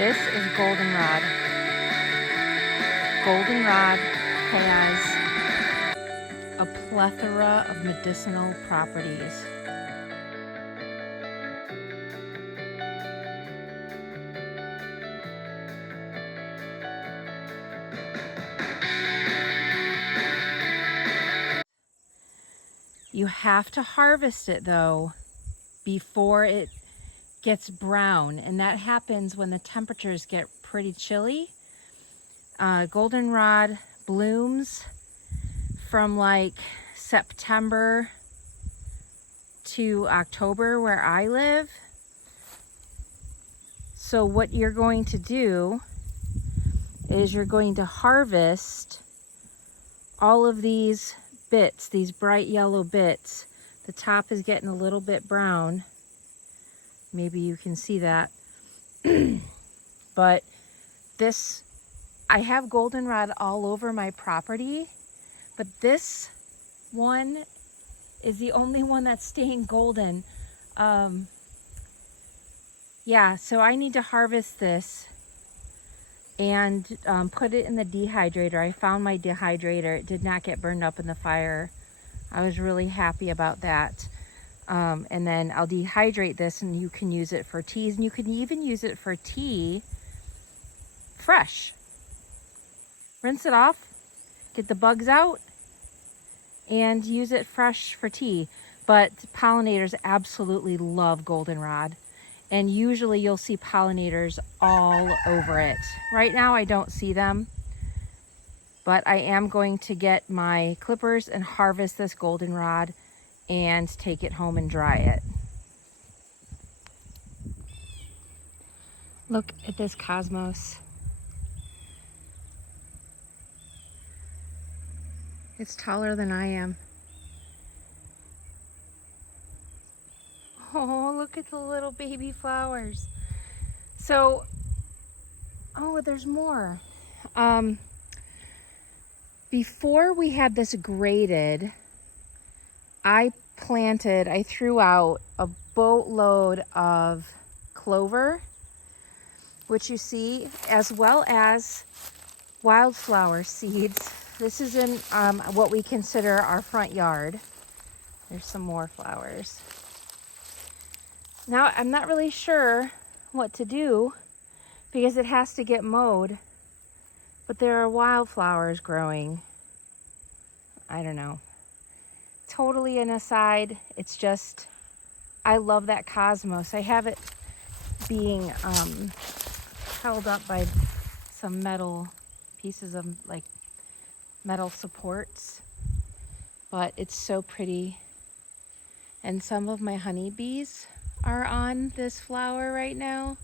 This is goldenrod. Goldenrod has a plethora of medicinal properties. You have to harvest it though before it gets brown, and that happens when the temperatures get pretty chilly. Goldenrod blooms from like September to October where I live. So what you're going to do is you're going to harvest all of these bits, these bright yellow bits. The top is getting a little bit brown. Maybe you can see that. But this, I have goldenrod all over my property, but this one is the only one that's staying golden. Yeah, so I need to harvest this and put it in the dehydrator. I found my dehydrator. It did not get burned up in the fire. I was really happy about that. And then I'll dehydrate this and you can use it for teas, and you can even use it for tea fresh. Rinse it off, get the bugs out, and use it fresh for tea. But pollinators absolutely love goldenrod, and usually you'll see pollinators all over it. Right now I don't see them, but I am going to get my clippers and harvest this goldenrod and take it home and dry it. Look at this cosmos. It's taller than I am. Oh, look at the little baby flowers. So, oh, there's more. Before we had this graded, I threw out a boatload of clover, which you see, as well as wildflower seeds. This is in what we consider our front yard. There's some more flowers. Now, I'm not really sure what to do because it has to get mowed, but there are wildflowers growing. I don't know. Totally an aside. It's just, I love that cosmos. I have it being held up by some metal pieces of like metal supports, but it's so pretty. And some of my honeybees are on this flower right now,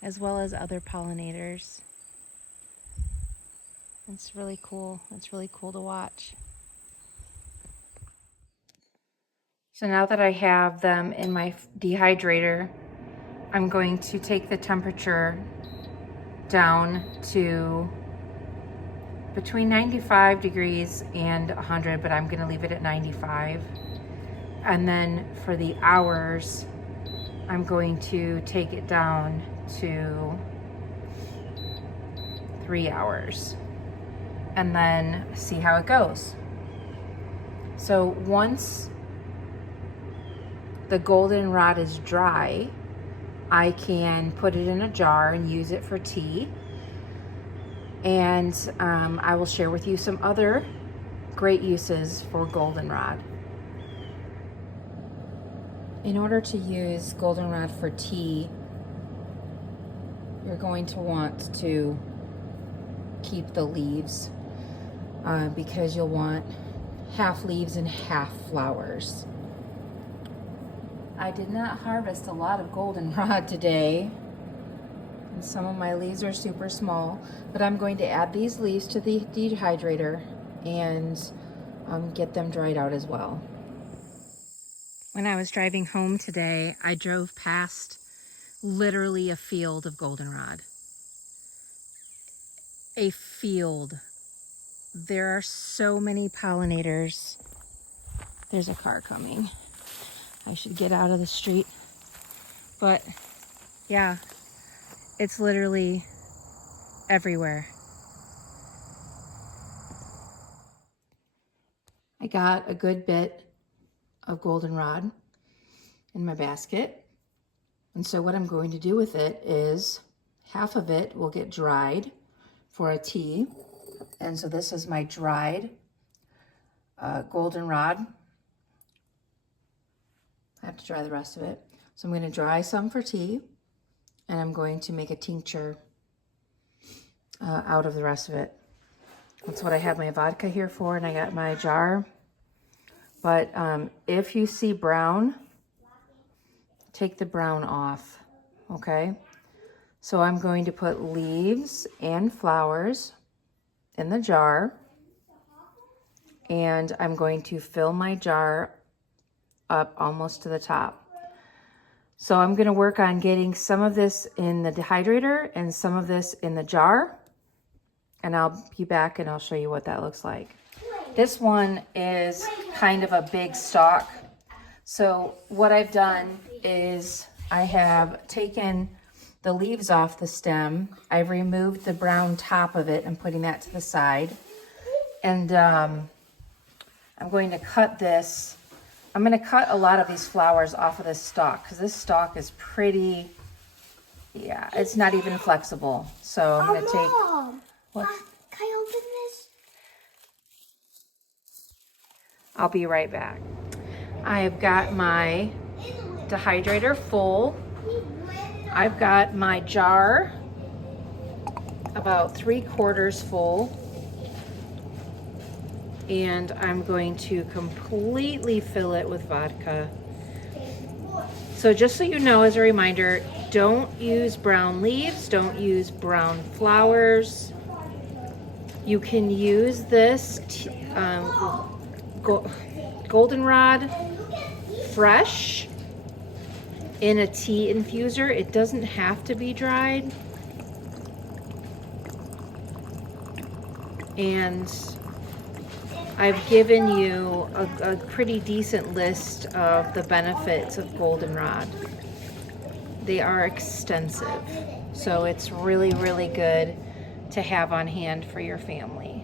as well as other pollinators. It's really cool. It's really cool to watch. So now that I have them in my dehydrator, I'm going to take the temperature down to between 95 degrees and 100, but I'm going to leave it at 95. And then for the hours, I'm going to take it down to 3 hours and then see how it goes. So once the goldenrod is dry, I can put it in a jar and use it for tea. And I will share with you some other great uses for goldenrod. In order to use goldenrod for tea, you're going to want to keep the leaves because you'll want half leaves and half flowers. I did not harvest a lot of goldenrod today. And some of my leaves are super small, but I'm going to add these leaves to the dehydrator and get them dried out as well. When I was driving home today, I drove past literally a field of goldenrod. A field. There are so many pollinators. There's a car coming. I should get out of the street. But Yeah, it's literally everywhere. I got a good bit of goldenrod in my basket. And so what I'm going to do with it is half of it will get dried for a tea. And so this is my dried goldenrod. I have to dry the rest of it. So I'm going to dry some for tea, and I'm going to make a tincture out of the rest of it. That's what I have my vodka here for, and I got my jar. But if you see brown, take the brown off, okay? So I'm going to put leaves and flowers in the jar, and I'm going to fill my jar up almost to the top. So I'm going to work on getting some of this in the dehydrator and some of this in the jar, and I'll be back and I'll show you what that looks like. This one is kind of a big stalk. So what I've done is I have taken the leaves off the stem. I've removed the brown top of it and putting that to the side. And I'm going to cut this. I'm going to cut a lot of these flowers off of this stalk because this stalk is pretty, yeah, it's not even flexible. So I'm going to take, what? Can I open this? I'll be right back. I have got my dehydrator full. I've got my jar about 3/4 full. And I'm going to completely fill it with vodka. So just so you know, as a reminder, don't use brown leaves, don't use brown flowers. You can use this goldenrod fresh in a tea infuser. It doesn't have to be dried. And I've given you a pretty decent list of the benefits of goldenrod. They are extensive, so it's really, really good to have on hand for your family.